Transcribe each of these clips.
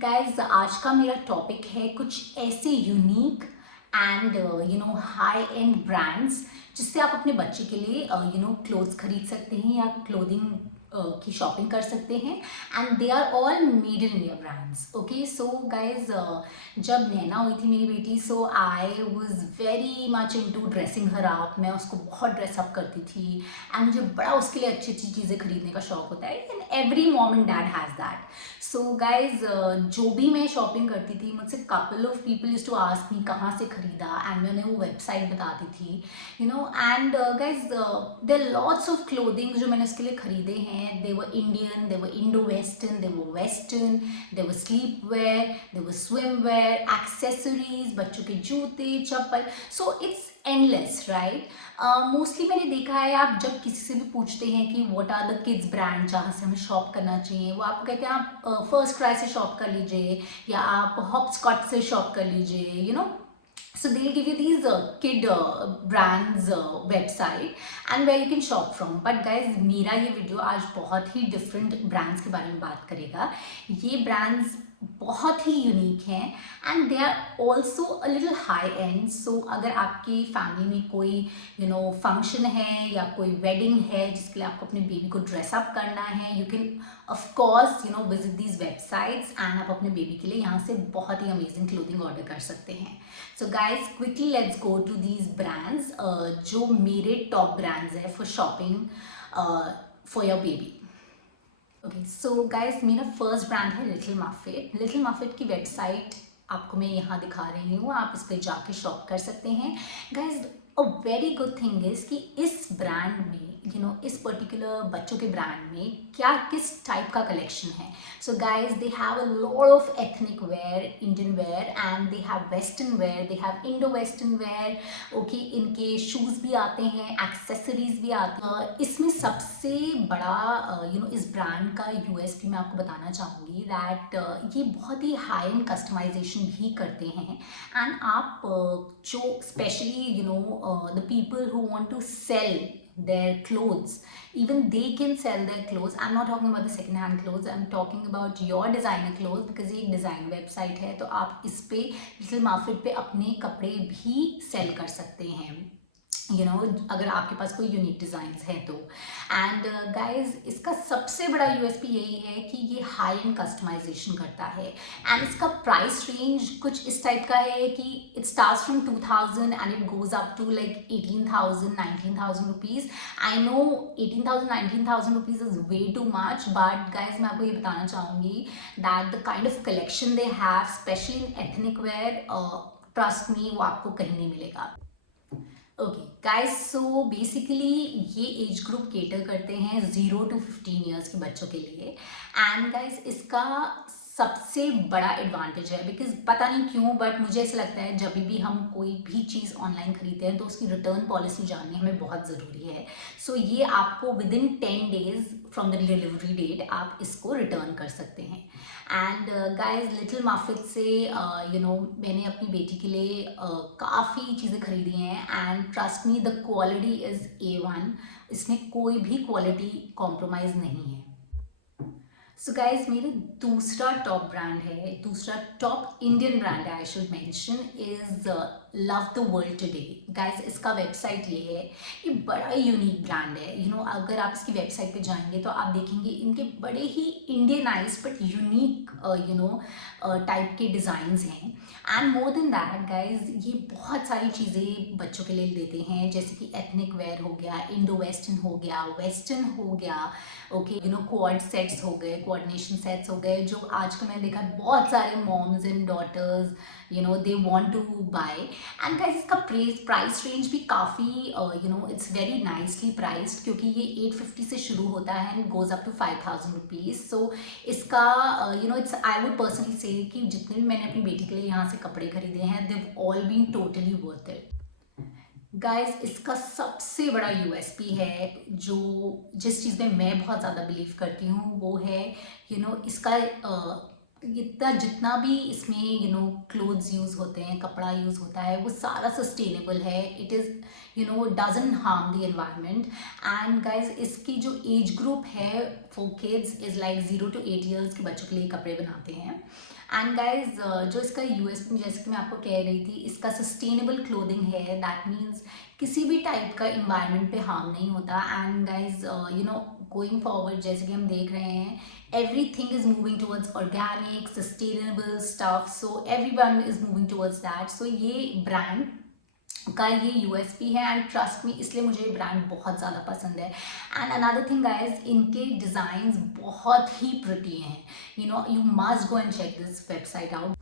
Guys आज का मेरा टॉपिक है कुछ ऐसे unique and high and brands जिससे आप अपने बच्चे के लिए क्लोथ्स खरीद सकते हैं या क्लोथिंग की शॉपिंग कर सकते हैं and they are all made in India brands. Okay so guys जब नैना हुई थी मेरी बेटी, so I was very much into dressing her up. मैं उसको बहुत ड्रेसअप करती थी एंड मुझे बड़ा उसके लिए अच्छी अच्छी चीज़ें खरीदने का शौक होता है and every mom and dad has that. So guys जो भी मैं शॉपिंग करती थी मुझसे couple of people used to ask me कहाँ से खरीदा एंड मैं उन्हें वो वेबसाइट बताती थी and guys there lots of clothing जो मैंने उसके लिए खरीदे हैं। They were Indian, they were Indo western, they were western, they were sleep wear, they were swim wear, accessories, बच्चों के जूते, चप्पल। So it's endless, right. Mostly मैंने देखा है, आप जब किसी से भी पूछते हैं कि what are the kids brand जहाँ से हमें शॉप करना चाहिए, वो आपको कहते हैं आप फर्स्ट क्राई से शॉप कर लीजिए या आप हॉपस्कॉच से शॉप कर लीजिए। So they'll give you these kid brands website and where you can shop from. But guys, मेरा ये वीडियो आज बहुत ही डिफरेंट ब्रांड्स के बारे में बात करेगा। ये ब्रांड्स बहुत ही यूनिक हैं and they are also a little high end. So अगर आपकी फैमिली में कोई फंक्शन है या कोई वेडिंग है जिसके लिए आपको अपने बेबी को ड्रेसअप करना है, you can of course visit these websites and आप अपने बेबी के लिए यहाँ से बहुत ही अमेजिंग क्लोथिंग ऑर्डर कर सकते हैं। So guys quickly let's go to these brands जो मेरे टॉप ब्रांड्स है for shopping for your baby. Okay so guys मेरा फर्स्ट ब्रांड है लिटिल मार्फिट। लिटिल मार्फिट की वेबसाइट आपको मैं यहाँ दिखा रही हूँ, आप इस पर जाके शॉप कर सकते हैं। Guys a very good thing is कि इस ब्रांड में इस पर्टिकुलर बच्चों के ब्रांड में क्या किस टाइप का कलेक्शन है। So guys they have a lot of ethnic wear, Indian wear and they have western wear, they have Indo western wear. Okay इनके शूज़ भी आते हैं, एक्सेसरीज भी आते हैं। इसमें सबसे बड़ा इस ब्रांड का यूएसपी मैं आपको बताना चाहूँगी दैट ये बहुत ही हाई एंड कस्टमाइजेशन भी करते हैं एंड आप जो specially the people who want to sell their clothes, even they can sell their clothes. I'm not talking about the second hand clothes, I'm talking about your designer clothes because ये एक design website है, तो आप इस पे little मार्फिट पे अपने कपड़े भी सेल कर सकते हैं अगर आपके पास कोई यूनिक डिज़ाइंस है तो। एंड गाइज इसका सबसे बड़ा यूएसपी यही है कि ये हाई एंड कस्टमाइजेशन करता है एंड इसका प्राइस रेंज कुछ इस टाइप का है कि it starts from 2000 and it goes up to like 18,000 19,000 rupees. I know 18,000 19,000 rupees is way too much, but guys मैं आपको ये बताना चाहूँगी that the kind of collection they have specially in ethnic wear, trust me, वो आपको कहीं नहीं मिलेगा। ओके गाइस सो बेसिकली ये एज ग्रुप केटर करते हैं 0 to 15 ईयर्स के बच्चों के लिए एंड गाइस इसका सबसे बड़ा एडवांटेज है बिकॉज पता नहीं क्यों बट मुझे ऐसा लगता है जब भी हम कोई भी चीज़ ऑनलाइन खरीदते हैं तो उसकी रिटर्न पॉलिसी जाननी हमें बहुत ज़रूरी है। सो ये आपको within 10 days from the delivery date आप इसको रिटर्न कर सकते हैं। एंड गाइज लिटिल मार्फिट से मैंने अपनी बेटी के लिए काफ़ी चीज़ें खरीदी हैं and trust me the quality is A1, इसमें कोई भी क्वालिटी कॉम्प्रोमाइज़ नहीं है। सो गाइज मेरे दूसरा टॉप ब्रांड है, दूसरा टॉप इंडियन ब्रांड है I should mention is love the world today. Guys इसका वेबसाइट ये है, ये बड़ा यूनिक ब्रांड है। अगर आप इसकी वेबसाइट पे जाएंगे तो आप देखेंगे इनके बड़े ही इंडियनाइज बट यूनिक टाइप के डिज़ाइंस हैं and more than that guys ये बहुत सारी चीज़ें बच्चों के लिए देते हैं जैसे कि एथनिक वेयर हो गया, इंडो वेस्टर्न हो गया, वेस्टर्न हो गया, ओके क्वाड सेट्स हो गए, कोऑर्डिनेशन सेट्स हो गए, जो आजकल मैंने देखा बहुत सारे moms and daughters they want to buy. And guys इसका प्राइस रेंज भी काफ़ी इट्स वेरी नाइसली प्राइस्ड क्योंकि ये 850 से शुरू होता है and goes up to 5,000 rupees. So इसका इट्स आई वुड पर्सनली से कि जितने भी मैंने अपनी बेटी के लिए यहाँ से कपड़े खरीदे हैं they've all been totally worth it. Guys इसका सबसे बड़ा यूएसपी है जो जिस चीज़ में मैं बहुत ज़्यादा बिलीव करती हूँ वो है इसका इतना जितना भी इसमें क्लोथ्स यूज़ होते हैं, कपड़ा यूज़ होता है, वो सारा सस्टेनेबल है। It is doesn't harm the environment and guys इसकी जो एज ग्रुप है for kids is like 0 to 8 years के बच्चों के लिए कपड़े बनाते हैं एंड गाइज जो इसका यूएसपी, जैसे कि मैं आपको कह रही थी, इसका सस्टेनेबल क्लोथिंग है। दैट मीन्स किसी भी टाइप का इन्वायरमेंट पे हार्म नहीं होता। एंड गाइज गोइंग फॉरवर्ड, जैसे कि हम देख रहे हैं, everything is moving towards organic sustainable stuff, so everyone is moving towards that. So ये ब्रांड का ये यूएसपी है एंड ट्रस्ट मी, इसलिए मुझे ये ब्रांड बहुत ज़्यादा पसंद है। एंड अनदर थिंग गाइज, इनके डिज़ाइंस बहुत ही प्रिटी हैं। You must go and check this website out.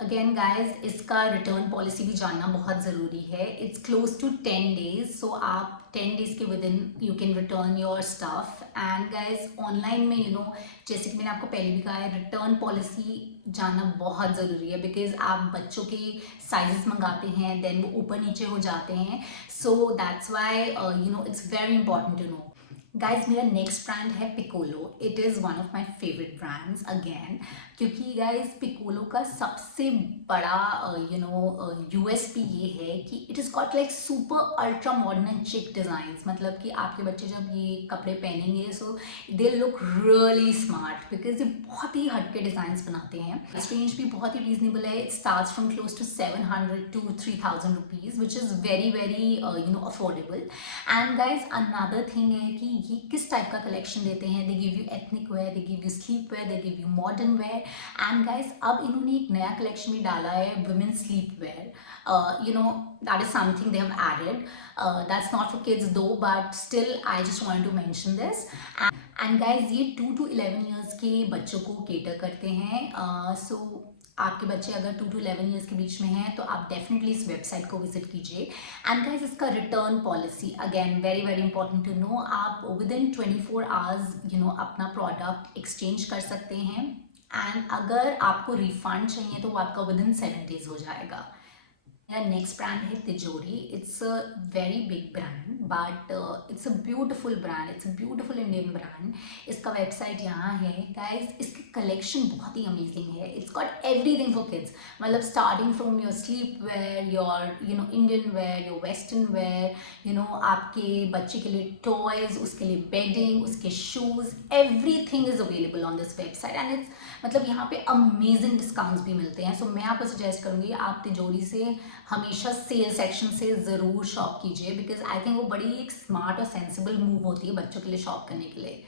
Again guys, इसका रिटर्न पॉलिसी भी जानना बहुत ज़रूरी है। It's close to 10 days, so आप 10 days के within you can return your stuff. And guys online में जैसे कि मैंने आपको पहले भी कहा है, रिटर्न पॉलिसी जानना बहुत ज़रूरी है, बिकॉज आप बच्चों के साइजेस मंगाते हैं, देन वो ऊपर नीचे हो जाते हैं। So that's why it's very important to know. Guys मेरा नेक्स्ट ब्रांड है Piccolo. It is one of my favourite brands again, क्योंकि गाइज पिकोलो का सबसे बड़ा यूएसपी ये है कि it is got like super ultra modern and chic designs. मतलब कि आपके बच्चे जब ये कपड़े पहनेंगे, so they look really smart, because ये बहुत ही हटके डिज़ाइंस बनाते हैं। प्राइस रेंज भी बहुत ही रीजनेबल है। It starts from close to 700 to 3000 rupees, which is very very affordable. And guys another thing है कि ये किस टाइप का कलेक्शन देते हैं। They give you ethnic wear, they give you sleep wear, they give you modern wear. And guys अब इन्होंने एक नया कलेक्शन भी डाला है, women sleep wear. That is something they have added. That's not for kids though, but still I just want to mention this. And guys ये 2 to 11 years के बच्चों को केटर करते हैं। सो आपके बच्चे अगर 2 to 11 ईयर्स के बीच में हैं तो आप डेफिनेटली इस वेबसाइट को विजिट कीजिए। एंड गाइज इसका return policy again very very important to know. आप विद इन 24 आवर्स अपना प्रोडक्ट एक्सचेंज कर सकते हैं। एंड अगर आपको रिफंड चाहिए तो वो आपका विद इन 7 days हो जाएगा। मेरा नेक्स्ट ब्रांड है Tijori. It's a very big brand, but it's a beautiful brand, it's a beautiful Indian brand. इसका वेबसाइट यहाँ है गाइज। इसकी कलेक्शन बहुत ही अमेजिंग है। It's got everything for kids, मतलब starting from your sleep wear, your Indian wear, your western wear, आपके बच्चे के लिए टॉयज, उसके लिए बेडिंग, उसके shoes, everything is available on this website. And it's मतलब यहाँ पे अमेजिंग डिस्काउंट्स भी मिलते हैं। सो मैं आपको सजेस्ट करूँगी आप तिजोरी से हमेशा सेल सेक्शन से ज़रूर शॉप कीजिए, बिकॉज आई थिंक वो बड़ी एक स्मार्ट और सेंसिबल मूव होती है बच्चों के लिए शॉप करने के लिए।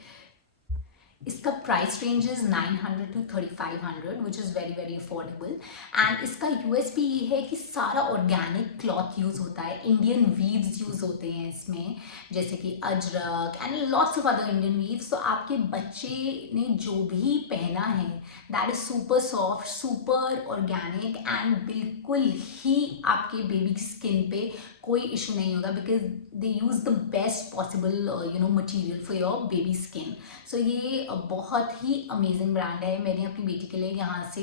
इसका price range is 900 to 3500, which is very very affordable. And इसका यूएसपी ये है कि सारा ऑर्गेनिक क्लॉथ यूज़ होता है, इंडियन वीव्स यूज़ होते हैं इसमें, जैसे कि Ajrak and lots of other Indian weaves. तो आपके बच्चे ने जो भी पहना है that is super soft, super organic and बिल्कुल ही आपके बेबी स्किन पे कोई इशू नहीं होगा, because they use the best possible material for your baby skin. So ये बहुत ही अमेजिंग ब्रांड है। मैंने अपनी बेटी के लिए यहाँ से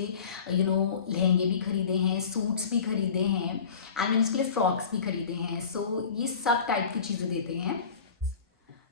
लहंगे भी खरीदे हैं, सूट्स भी खरीदे हैं, एंड मैंने उसके लिए फ्रॉक्स भी खरीदे हैं। सो ये सब टाइप की चीज़ें देते हैं।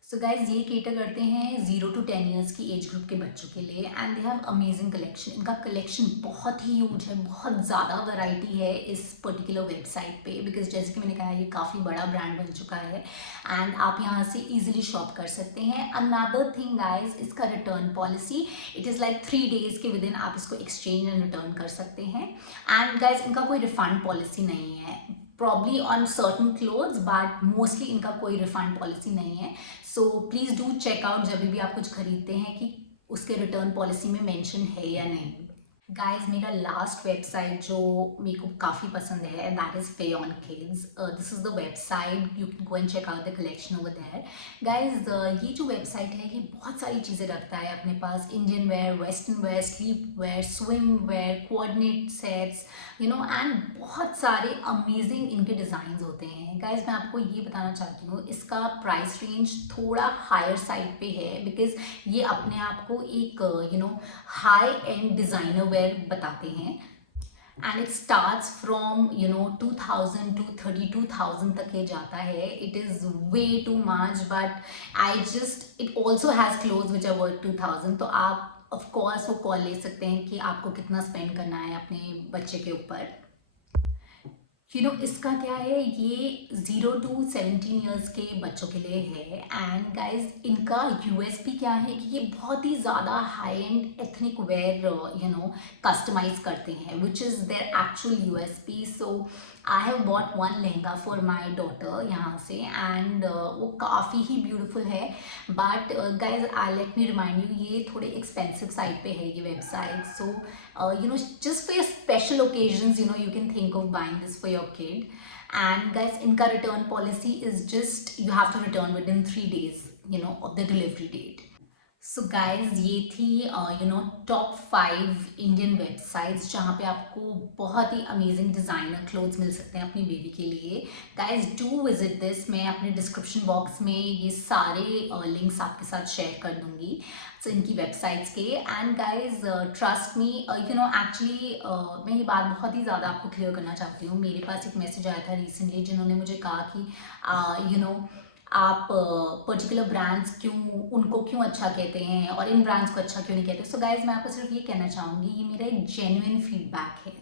सो गाइज ये केटर करते हैं 0 to 10 ईयर्स की एज ग्रुप के बच्चों के लिए, and they have amazing collection. इनका कलेक्शन बहुत ही ह्यूज है, बहुत ज़्यादा वैरायटी है इस पर्टिकुलर वेबसाइट पे, बिकॉज जैसे कि मैंने कहा ये काफ़ी बड़ा ब्रांड बन चुका है एंड आप यहाँ से ईजिली शॉप कर सकते हैं। अनदर थिंग गाइज, इसका return policy it is like 3 days के विद इन आप इसको एक्सचेंज एंड रिटर्न कर सकते हैं। एंड गाइज इनका कोई रिफंड पॉलिसी नहीं है, probably on certain clothes, but mostly इनका कोई रिफंड पॉलिसी नहीं है। So please do check out जब भी आप कुछ खरीदते हैं कि उसके रिटर्न पॉलिसी में मेंशन है या नहीं। गाइज मेरा लास्ट वेबसाइट जो मेरे को काफ़ी पसंद है that is Fayon kids. This is the website, you can go and check out the collection over there. Guys ये जो वेबसाइट है ये बहुत सारी चीज़ें रखता है अपने पास, Indian wear, western wear, sleep wear, swim wear, coordinate sets, and बहुत सारे अमेजिंग इनके डिज़ाइन होते हैं। गाइज मैं आपको ये बताना चाहती हूँ इसका प्राइस रेंज थोड़ा हायर साइड पे है, बिकॉज ये अपने आप को एक हाई एंड डिज़ाइनर वेयर बताते हैं। And it starts from 2000 to 32,000 तक ये जाता है। It is way too much, but I just it also has cloth which are worth 2000, तो आप ऑफ कोर्स वो कॉल ले सकते हैं कि आपको कितना स्पेंड करना है अपने बच्चे के ऊपर। इसका क्या है, ये 0 to 17 ईयर्स के बच्चों के लिए है। एंड गाइज इनका यूएसपी क्या है कि ये बहुत ही ज़्यादा high and ethnic wear customize करते हैं, which is their actual USP. So I have bought one lehenga for my daughter यहाँ से, एंड वो काफ़ी ही ब्यूटीफुल है। But guys I let me remind you, ये थोड़े एक्सपेंसिव साइड पे है ये वेबसाइट। So just for your special occasions, you can think of buying this for your kid. And guys, inka return policy is just you have to return within 3 days, of the delivery date. So guys ये थी top 5 Indian websites जहाँ पे आपको बहुत ही amazing designer clothes मिल सकते हैं अपनी बेबी के लिए। गाइज डू विजिट दिस, मैं अपने डिस्क्रिप्शन बॉक्स में ये सारे लिंक्स आपके साथ शेयर कर दूंगी सो इनकी वेबसाइट्स के। And guys trust me, actually मैं ये बात बहुत ही ज़्यादा आपको क्लियर करना चाहती हूँ। मेरे पास एक मैसेज आया था रिसेंटली जिन्होंने मुझे कहा कि आप पर्टिकुलर ब्रांड्स उनको क्यों अच्छा कहते हैं और इन ब्रांड्स को अच्छा क्यों नहीं कहते। सो गाइज मैं आपको सिर्फ ये कहना चाहूँगी, ये मेरा एक जेन्युइन फीडबैक है,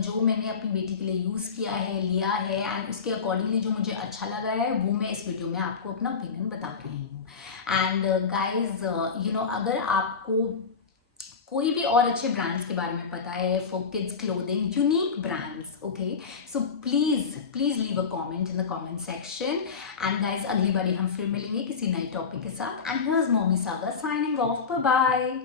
जो मैंने अपनी बेटी के लिए यूज़ किया है, लिया है, एंड उसके अकॉर्डिंगली जो मुझे अच्छा लगा है वो मैं इस वीडियो में आपको अपना ओपिनियन बता रही हूँ। एंड गाइज अगर आपको कोई भी और अच्छे ब्रांड्स के बारे में पता है for kids clothing, unique brands, okay, so please please leave a comment in the comment section. And guys अगली बारी हम फिर मिलेंगे किसी नए टॉपिक के साथ। And here's Mommy Saga signing off, bye bye.